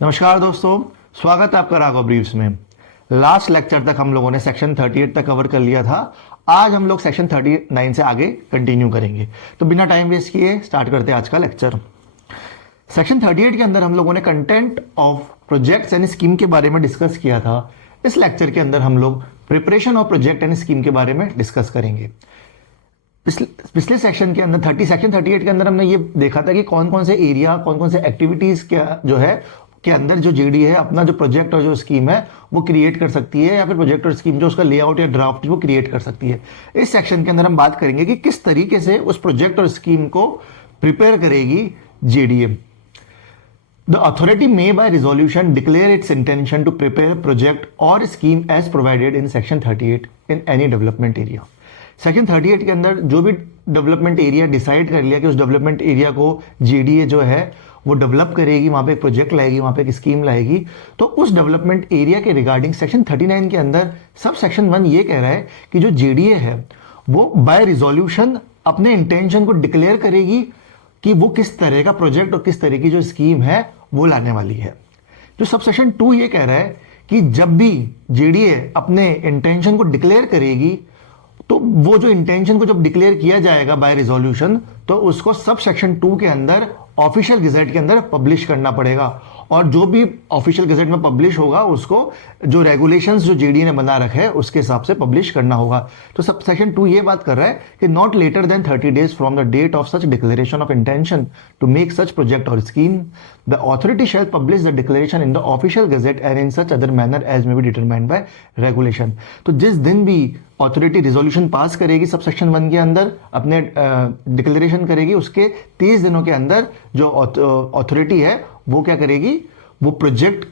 नमस्कार दोस्तों, स्वागत है आपका राघव ब्रीफ्स में। लास्ट लेक्चर तक हम लोगों ने सेक्शन 38 तक कवर कर लिया था। आज हम लोग सेक्शन 39 से आगे कंटिन्यू करेंगे। तो बिना टाइम वेस्ट किए स्टार्ट करते हैं आज का लेक्चर। सेक्शन 38 के अंदर हम लोगों ने content of projects and scheme के बारे में डिस्कस किया था। इस लेक्चर के अंदर हम लोग preparation of project and scheme के बारे में डिस्कस करेंगे। पिछले सेक्शन के अंदर सेक्शन 38 के अंदर हमने ये देखा था कि कौन कौन से एरिया, कौन कौन से एक्टिविटीज क्या जो है के अंदर जो जेडी है अपना जो प्रोजेक्ट और जो स्कीम है वो क्रिएट कर सकती है, या फिर प्रोजेक्ट और स्कीम जो उसका लेआउट या ड्राफ्ट वो क्रिएट कर सकती है। इस सेक्शन के अंदर हम बात करेंगे कि किस तरीके से उस प्रोजेक्ट और स्कीम को प्रिपेयर करेगी JDA. The authority may by resolution declare its intention to prepare project or scheme as provided in section 38 in any development area। Section 38 के अंदर जो भी डेवलपमेंट एरिया डिसाइड कर लिया कि उस डेवलपमेंट एरिया को जेडीए जो है वो डेवलप करेगी, वहां पे एक प्रोजेक्ट लाएगी, वहां पे एक स्कीम लाएगी, तो उस डेवलपमेंट एरिया के रिगार्डिंग सेक्शन 39 के अंदर सब सेक्शन 1 ये कह रहा है कि जो जेडीए है वो बाय रिजोल्यूशन अपने इंटेंशन को डिक्लेयर करेगी कि वो किस तरह का प्रोजेक्ट और किस तरह की जो स्कीम है वो लाने वाली है। जो सब सेक्शन 2 ये कह रहा है कि जब भी जेडीए अपने इंटेंशन को डिक्लेयर करेगी तो वो जो इंटेंशन को जब डिक्लेयर किया जाएगा बाय रिजोल्यूशन तो उसको सब सेक्शन 2 के अंदर ऑफिशियल गजेट के अंदर पब्लिश करना पड़ेगा, और जो भी ऑफिशियल गजेट में पब्लिश होगा उसको जो रेगुलेशंस जो जेडीए ने बना रखे हैं उसके हिसाब से पब्लिश करना होगा। तो सब सेक्शन 2 ये बात कर रहा है कि not later than 30 days from the date of such declaration of intention to make such project और scheme the authority shall publish the declaration in the official gazette and in such other manner as may be determined by regulation. तो जिस दिन भी authority resolution pass करेगी sub section 1 के अंदर, अपने declaration करेगी, उसके 30 दिनों के अंदर जो अथॉरिटी है वो क्या करेगी, वो प्रोजेक्ट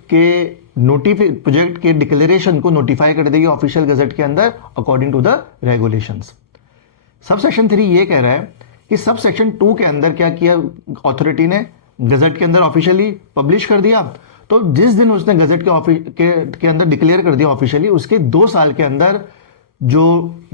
के डिक्लेरेशन को नोटिफाई कर देगी ऑफिशियल गजेट के अंदर according to the regulations. Sub section 3 ये कह रहा है कि सब सेक्शन 2 के अंदर क्या किया, अथॉरिटी ने गजेट के अंदर ऑफिशियली पब्लिश कर दिया, तो जिस दिन उसने गजेट के अंदर डिक्लेयर कर दिया ऑफिशियली, उसके 2 साल के अंदर जो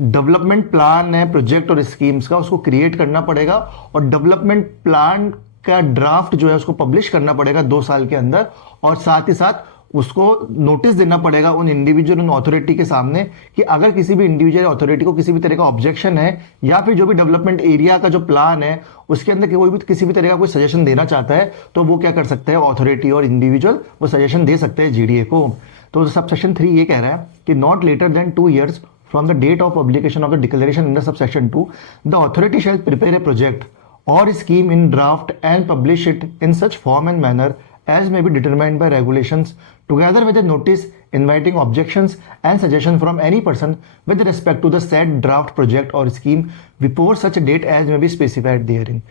डेवलपमेंट प्लान है प्रोजेक्ट और स्कीम्स का उसको क्रिएट करना पड़ेगा, और डेवलपमेंट प्लान का ड्राफ्ट जो है उसको पब्लिश करना पड़ेगा 2 साल के अंदर, और साथ ही साथ उसको नोटिस देना पड़ेगा उन इंडिविजुअल, उन अथॉरिटी के सामने कि अगर किसी भी इंडिविजुअल अथॉरिटी को किसी भी तरह का ऑब्जेक्शन है या फिर जो भी डेवलपमेंट एरिया का जो प्लान है उसके अंदर कोई भी किसी भी तरह का कोई सजेशन देना चाहता है तो वो क्या कर सकते हैं, अथॉरिटी और इंडिविजुअल वो सजेशन दे सकते हैं जेडीए को। तो सब सेक्शन 3 ये कह रहा है कि not later than 2 years from the date of publication of the declaration under subsection 2 the authority shall prepare a project or scheme in draft and publish it in such form and manner as may be determined by regulations together with a notice inviting objections and suggestion from any person with respect to the said draft project or scheme before such a date as may be specified therein।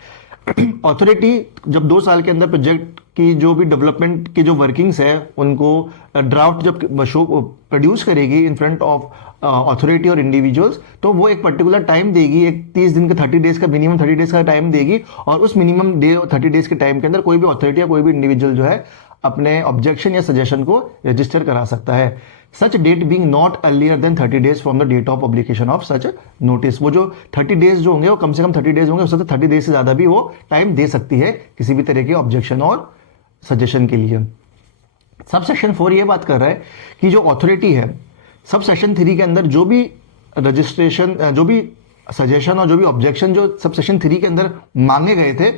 Authority जब 2 साल के अंदर project की जो भी development की जो workings है उनको ड्राफ्ट जब शो प्रोड्यूस करेगी इन फ्रंट ऑफ अथॉरिटी और इंडिविजुअल्स, तो वो एक पर्टिकुलर टाइम देगी, एक 30 दिन का 30 डेज का मिनिमम 30 डेज का टाइम देगी, और उस मिनिमम 30 डेज के टाइम के अंदर कोई भी अथॉरिटी या कोई भी इंडिविजुअल जो है अपने ऑब्जेक्शन या सजेशन को रजिस्टर करा सकता है। Such date being not earlier than 30 days from the date of publication of such notice. वो जो 30 डेज जो होंगे वो कम से कम 30 डेज होंगे, उससे 30 डेज से ज्यादा भी वो टाइम दे सकती है किसी भी तरह के ऑब्जेक्शन और सजेशन के लिए। सब सेक्शन 4 ये बात कर रहा है कि जो अथॉरिटी है सब सेक्शन 3 के अंदर जो भी रजिस्ट्रेशन, जो भी सजेशन और जो भी ऑब्जेक्शन जो सब सेक्शन 3 के अंदर मांगे गए थे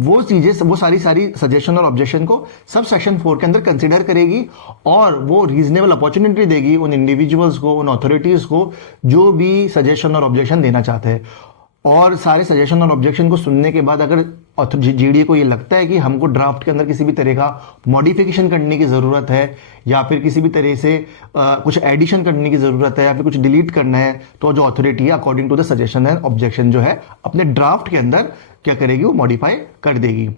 वो चीजें, वो सारी सजेशन और ऑब्जेक्शन को सब सेक्शन 4 के अंदर कंसीडर करेगी, और वो रीजनेबल अपॉर्चुनिटी देगी उन इंडिविजुअल्स को, उन अथॉरिटीज को जो भी सजेशन और ऑब्जेक्शन देना चाहते हैं। और सारे सजेशन और ऑब्जेक्शन को सुनने के बाद अगर जेडीए को ये लगता है कि हमको ड्राफ्ट के अंदर किसी भी तरह का मॉडिफिकेशन करने की ज़रूरत है या फिर किसी भी तरह से कुछ एडिशन करने की ज़रूरत है या फिर कुछ डिलीट करना है, तो जो अथॉरिटी है according to the suggestion and objection जो है अपने ड्राफ्ट के अंदर क्या करेगी, वो मॉडिफाई कर देगी।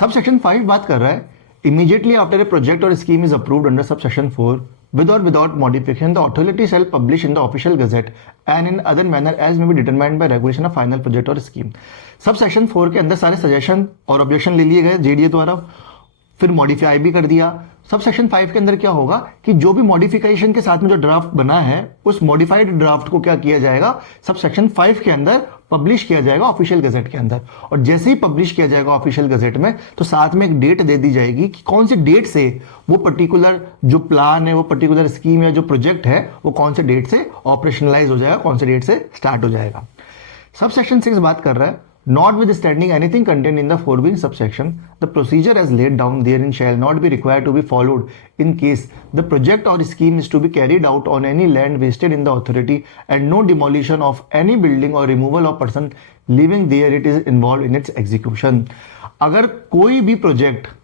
सब सेक्शन 5 बात कर रहा है इमीडिएटली आफ्टर ए प्रोजेक्ट और scheme is approved under sub section 4 with or without modification the authority shall publish in the official gazette and in other manner as may be determined by regulation of final project or scheme। सब section 4 के अंदर सारे suggestion और objection ले लिए गए JDA द्वारा, फिर मॉडिफाई भी कर दिया। सब सेक्शन 5 के अंदर क्या होगा कि जो भी मॉडिफिकेशन के साथ में जो ड्राफ्ट बना है उस मॉडिफाइड ड्राफ्ट को क्या किया जाएगा, सब सेक्शन 5 के अंदर पब्लिश किया जाएगा ऑफिशियल गजेट के अंदर। और जैसे ही पब्लिश किया जाएगा ऑफिशियल गजेट में तो साथ में एक डेट दे दी जाएगी कि कौन सी डेट से वो पर्टिकुलर जो प्लान है, वो पर्टिकुलर स्कीम है, जो प्रोजेक्ट है, वो कौन से डेट से ऑपरेशनलाइज हो जाएगा, कौन से डेट से स्टार्ट हो जाएगा। सब सेक्शन 6 बात कर रहा है, notwithstanding anything contained in the foregoing subsection, the procedure as laid down therein shall not be required to be followed in case the project or scheme is to be carried out on any land vested in the authority and no demolition of any building or removal of person living there it is involved in its execution। अगर कोई भी project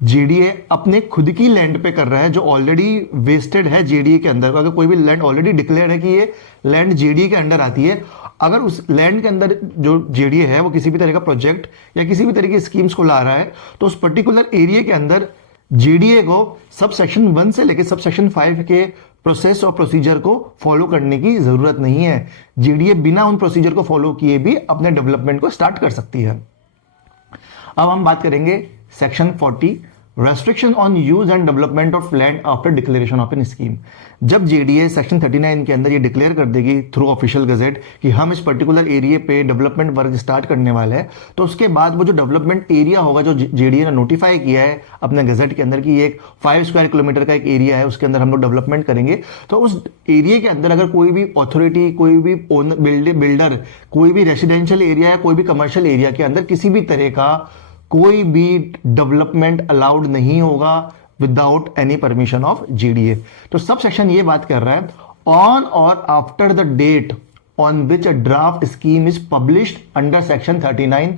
JDA अपने खुद की land पे कर रहा है जो ऑलरेडी वेस्टेड है जेडीए के अंदर, अगर कोई भी लैंड ऑलरेडी डिक्लेयर है कि ये लैंड जेडीए के अंडर आती है, अगर उस लैंड के अंदर जो जेडीए है वो किसी भी तरह का प्रोजेक्ट या किसी भी तरह की स्कीम्स को ला रहा है, तो उस पर्टिकुलर एरिया के अंदर जेडीए को सब सेक्शन 1 से लेकर सब सेक्शन 5 के प्रोसेस और प्रोसीजर को फॉलो करने की जरूरत नहीं है। जेडीए बिना उन प्रोसीजर को फॉलो किए भी अपने डेवलपमेंट को स्टार्ट कर सकती है। अब हम बात करेंगे section 40, restriction on use and development of land after declaration of an scheme. जब जेडीए सेक्शन 39 के अंदर ये डिक्लेयर कर देगी थ्रू ऑफिशियल गजेट कि हम इस पर्टिकुलर एरिया पे डेवलपमेंट वर्क स्टार्ट करने वाले हैं, तो उसके बाद वो जो डेवलपमेंट एरिया होगा जो जेडीए ने नोटिफाई किया है अपने गजेट के अंदर कि ये एक 5 स्क्वायर किलोमीटर का एक एरिया है, उसके अंदर हम लोग डेवलपमेंट करेंगे, तो उस एरिया के अंदर अगर कोई भी अथॉरिटी, कोई भी बिल्डर, कोई भी रेसिडेंशियल एरिया या कोई भी कमर्शियल एरिया के अंदर किसी भी तरह का कोई भी डेवलपमेंट अलाउड नहीं होगा without any permission of JDA. तो सब सेक्शन ये बात कर रहा है, ऑन और after the date on which a draft scheme is published under section 39,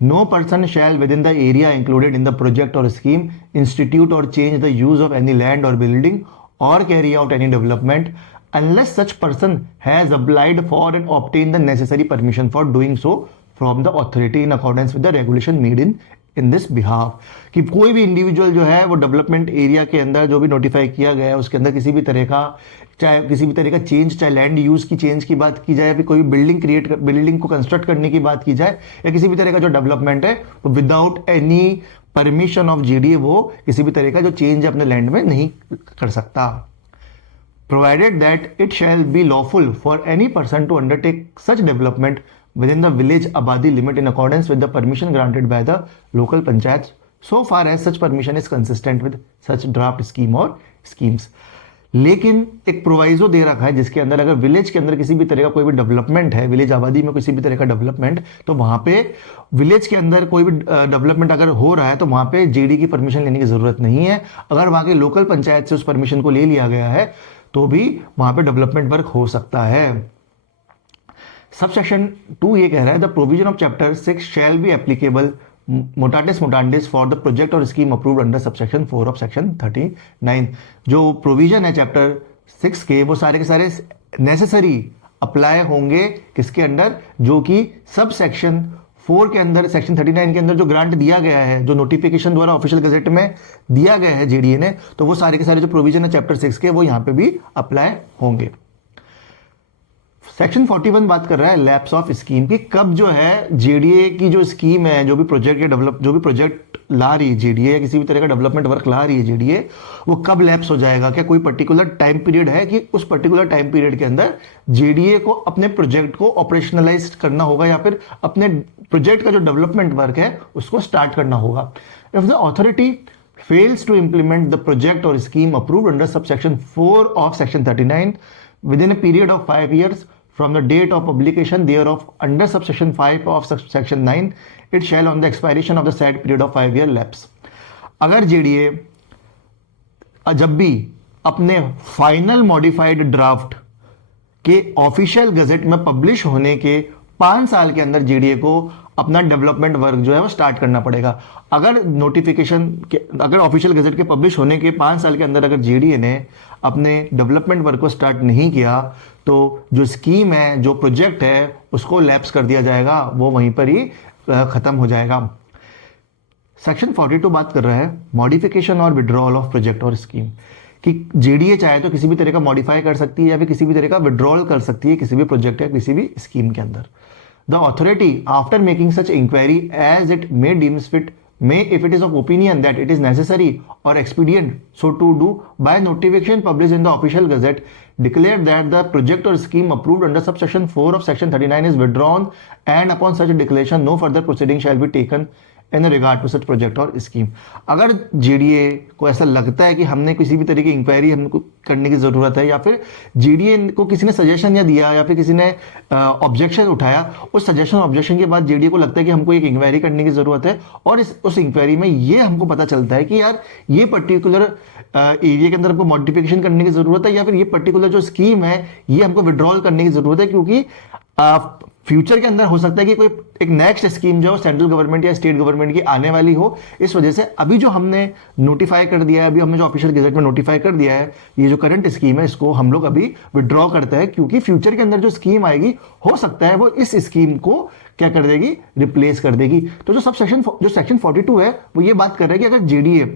no person shall within the area included in the project or scheme institute or change the use of any land or building or carry out any development unless such person has applied for and obtained the necessary permission for doing so from the authority in accordance with the regulation made in this behalf। कि कोई भी individual जो है वो development area के अंदर जो भी नोटिफाई किया गया है उसके अंदर किसी भी तरह का, चाहे किसी भी तरह का चेंज, चाहे लैंड यूज की चेंज की बात की जाए, फिर कोई बिल्डिंग को कंस्ट्रक्ट करने की बात की जाए, या किसी भी तरह का जो डेवलपमेंट है तो without any permission of JDA वो किसी भी तरह का जो चेंज अपने लैंड में नहीं कर सकता। Provided that it shall be lawful for any person to undertake such development within the village abadi limit in accordance with the permission granted by the local panchayat so far as such permission is consistent with such draft scheme or schemes। लेकिन एक proviso दे रखा है जिसके अंदर अगर village के अंदर किसी भी तरह का कोई भी डेवलपमेंट है, विलेज आबादी में किसी भी तरह का डेवलपमेंट, तो वहां पे विलेज के अंदर कोई भी डेवलपमेंट अगर हो रहा है तो वहां पे जेडी की परमिशन लेने की जरूरत नहीं है। अगर वहां के लोकल पंचायत से उस परमिशन को ले लिया गया है तो भी वहां पे डेवलपमेंट वर्क हो सकता है। सब सेक्शन 2 ये कह रहा है, the provision of chapter 6 shall be applicable mutatis mutandis for the project और scheme approved under subsection 4 of section 39। जो प्रोविजन है चैप्टर 6 के वो सारे के सारे नेसेसरी अप्लाई होंगे किसके अंडर, जो कि सब सेक्शन 4 के अंदर, सेक्शन 39 के अंदर जो ग्रांट दिया गया है, जो नोटिफिकेशन द्वारा ऑफिशियल गजेट में दिया गया है जेडीए ने, तो वो सारे के सारे जो प्रोविजन है चैप्टर 6 के वो यहाँ पे भी अप्लाई होंगे। सेक्शन 41 बात कर रहा है लैप्स ऑफ स्कीम की, कब जो है जेडीए की जो स्कीम है, जो भी प्रोजेक्ट या जो भी प्रोजेक्ट ला रही है जेडीए या किसी भी तरह का डेवलपमेंट वर्क ला रही है जेडीए, वो कब लैप्स हो जाएगा। क्या कोई पर्टिकुलर टाइम पीरियड है कि उस पर्टिकुलर टाइम पीरियड के अंदर जेडीए को अपने प्रोजेक्ट को ऑपरेशनलाइज करना होगा या फिर अपने प्रोजेक्ट का जो डेवलपमेंट वर्क है उसको स्टार्ट करना होगा। If the authority fails to implement the project or scheme approved under subsection 4 of section 39 within a period of 5 years from the date of publication thereof under subsection 5 of section 9, it shall on the expiration of the said period of 5 year lapse। अगर JDA जब भी अपने final modified draft के official gazette में publish होने के 5 साल के अंदर जेडीए को अपना डेवलपमेंट वर्क जो है वो स्टार्ट करना पड़ेगा। अगर नोटिफिकेशन के, अगर ऑफिशियल गजेट के पब्लिश होने के 5 साल के अंदर अगर जेडीए ने अपने डेवलपमेंट वर्क को स्टार्ट नहीं किया तो जो स्कीम है, जो प्रोजेक्ट है, उसको लैप्स कर दिया जाएगा, वो वहीं पर ही खत्म हो जाएगा। सेक्शन 42 बात कर रहा है मॉडिफिकेशन और विड्रॉल ऑफ प्रोजेक्ट और स्कीम, कि जेडीए चाहे तो किसी भी तरह का मॉडिफाई कर सकती है या फिर किसी भी तरह का विड्रॉल कर सकती है किसी भी प्रोजेक्ट या किसी भी स्कीम के अंदर। The authority, after making such inquiry as it may deems fit, may, if it is of opinion that it is necessary or expedient so to do, by notification published in the official gazette, declared that the project or scheme approved under subsection 4 of section 39 is withdrawn, and upon such a declaration no further proceeding shall be taken in regard to such project और scheme. अगर JDA को ऐसा लगता है कि हमने किसी भी तरह की इंक्वायरी हमको करने की ज़रूरत है, या फिर जेडीए को किसी ने सजेशन या दिया, या फिर किसी ने ऑब्जेक्शन उठाया, उस सजेशन ऑब्जेक्शन के बाद जेडीए को लगता है कि हमको एक इंक्वायरी करने की ज़रूरत है, और उस इंक्वायरी में ये हमको पता चलता है कि यार ये पर्टिकुलर एरिया के अंदर हमको मॉडिफिकेशन करने की ज़रूरत है, या फिर ये पर्टिकुलर जो स्कीम है ये हमको विड्रॉल करने की ज़रूरत है, क्योंकि फ्यूचर के अंदर हो सकता है कि कोई एक नेक्स्ट स्कीम जो सेंट्रल गवर्नमेंट या स्टेट गवर्नमेंट की आने वाली हो। इस वजह से अभी जो हमने नोटिफाई कर दिया है, अभी हमने जो ऑफिशियल गजेट में नोटिफाई कर दिया है, ये जो करंट स्कीम है इसको हम लोग अभी विड्रॉ करते हैं, क्योंकि फ्यूचर के अंदर जो स्कीम आएगी हो सकता है वो इस स्कीम को क्या कर देगी, रिप्लेस कर देगी। तो जो सेक्शन 42 है वो ये बात कर रहा है कि अगर जेडीए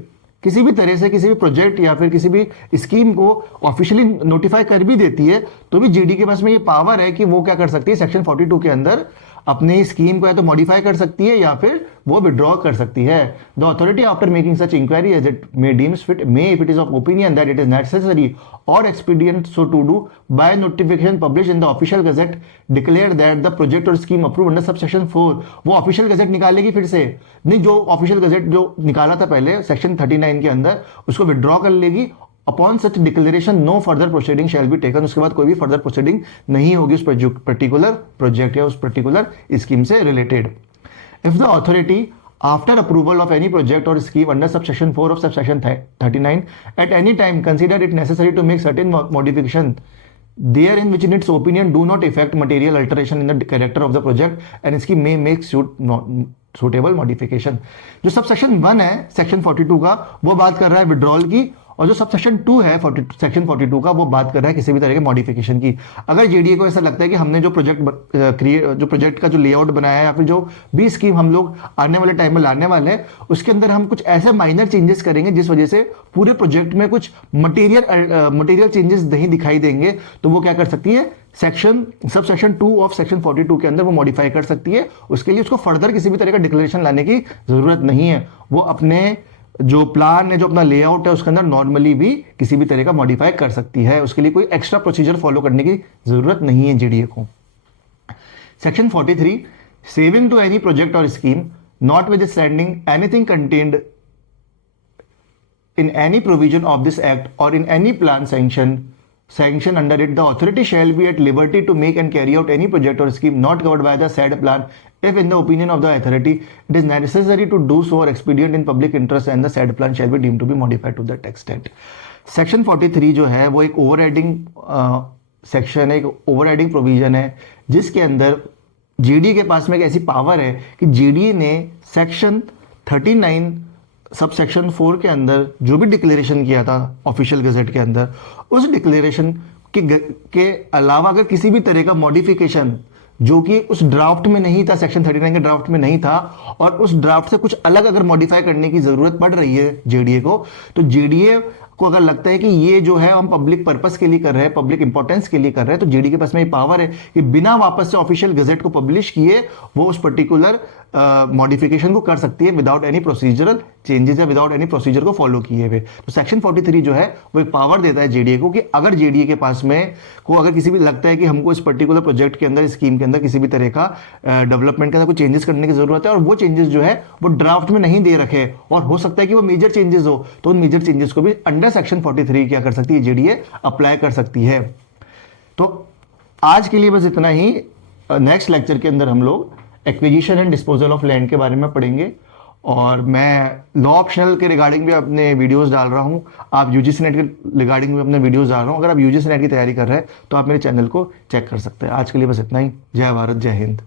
किसी भी तरह से किसी भी प्रोजेक्ट या फिर किसी भी स्कीम को ऑफिशियली नोटिफाई कर भी देती है, तो भी जेडी के पास में ये पावर है कि वो क्या कर सकती है, सेक्शन 42 के अंदर अपनी स्कीम को या तो मॉडिफाई कर सकती है या फिर वो विड्रॉ कर सकती है। The authority after making such inquiry as it may deems fit may, if it is of opinion that it is necessary or expedient so to do, by notification publish in the official gazette declare that the project और scheme approve under sub section 4। वो official gazette निकालेगी फिर से, नहीं जो official gazette जो निकाला था पहले सेक्शन 39 के अंदर उसको विड्रॉ कर लेगी। Upon such declaration no further proceeding shall be taken, उसके बाद कोई भी फर्दर प्रोसीडिंग नहीं होगी उस पर्टिकुलर प्रोजेक्ट या उस पर्टिकुलर स्कीम से related. If the authority after approval of any project और scheme under subsection 4 of subsection 39 at any time consider it necessary to make certain modification therein which in its opinion do not affect material alteration in the character of the project and scheme may make suitable modification। जो subsection 1 है section 42 का वो बात कर रहा है withdrawal की, और जो सबसेक्शन 2 है सेक्शन 42 का वो बात कर रहा है किसी भी तरह के मॉडिफिकेशन की। अगर जेडीए को ऐसा लगता है कि हमने जो प्रोजेक्ट का जो लेआउट बनाया है या फिर जो भी स्कीम हम लोग आने वाले टाइम में लाने वाले हैं उसके अंदर हम कुछ ऐसे माइनर चेंजेस करेंगे जिस वजह से पूरे प्रोजेक्ट में कुछ मटेरियल चेंजेस नहीं दिखाई देंगे, तो वो क्या कर सकती है, सबसेक्शन 2 ऑफ सेक्शन 42 के अंदर वो मॉडिफाई कर सकती है। उसके लिए उसको फर्दर किसी भी तरह का डिक्लेरेशन लाने की जरूरत नहीं है, वो अपने जो प्लान है जो अपना लेआउट है उसके अंदर नॉर्मली भी किसी भी तरह का मॉडिफाई कर सकती है, उसके लिए कोई एक्स्ट्रा प्रोसीजर फॉलो करने की जरूरत नहीं है जेडीए को। Section 43 saving to any project और scheme notwithstanding anything contained in any provision of this act or in any plan sanction under it, the authority shall be at liberty to make and carry out any project or scheme not covered by the said plan if in the opinion of the authority it is necessary to do so or expedient in public interest, and the said plan shall be deemed to be modified to that extent। Section 43 जो है वो एक overriding section है, एक overriding provision है जिसके अंदर JDA के पास में एक ऐसी पावर है कि जेडीए ने सेक्शन 39 सब सेक्शन 4 के अंदर जो भी डिक्लेरेशन किया था ऑफिशियल गजेट के अंदर, उस डिक्लेरेशन के अलावा अगर किसी भी तरह का मॉडिफिकेशन जो कि उस ड्राफ्ट में नहीं था, सेक्शन 39 के ड्राफ्ट में नहीं था, और उस ड्राफ्ट से कुछ अलग अगर मॉडिफाई करने की जरूरत पड़ रही है जेडीए को, तो जेडीए को अगर लगता है कि ये जो है हम पब्लिक पर्पस के लिए कर रहे हैं, पब्लिक इंपॉर्टेंस के लिए कर रहे हैं, तो जेडीए के पास में ये पावर है कि बिना वापस से ऑफिशियल गजेट को पब्लिश किए वो उस पर्टिकुलर मॉडिफिकेशन को कर सकती है विदाउट एनी प्रोसीजरल चेंजेस या विदाउट एनी प्रोसीजर को फॉलो किए हुए। तो सेक्शन 43 जो है वो एक पावर देता है जेडीए को कि अगर जेडीए के पास में को अगर किसी भी लगता है कि हमको इस पर्टिकुलर प्रोजेक्ट के अंदर, स्कीम के अंदर किसी भी तरह का डेवलपमेंट के अंदर कुछ चेंजेस करने की जरूरत है और वो चेंजेस जो है वो ड्राफ्ट में नहीं दे रखे और हो सकता है कि वो मेजर चेंजेस हो, तो उन मेजर चेंजेस को भी अंडर सेक्शन 43 क्या कर सकती है, जेडीए अप्लाई कर सकती है। तो आज के लिए बस इतना ही। नेक्स्ट लेक्चर के अंदर हम लोग acquisition and disposal of land के बारे में पढ़ेंगे, और मैं लॉ ऑप्शनल के रिगार्डिंग भी अपने वीडियोस डाल रहा हूं। आप यूजीसी नेट के रिगार्डिंग भी अपने वीडियोस डाल रहा हूं। अगर आप यूजीसी नेट की तैयारी कर रहे हैं तो आप मेरे चैनल को चेक कर सकते हैं। आज के लिए बस इतना ही। जय भारत, जय हिंद।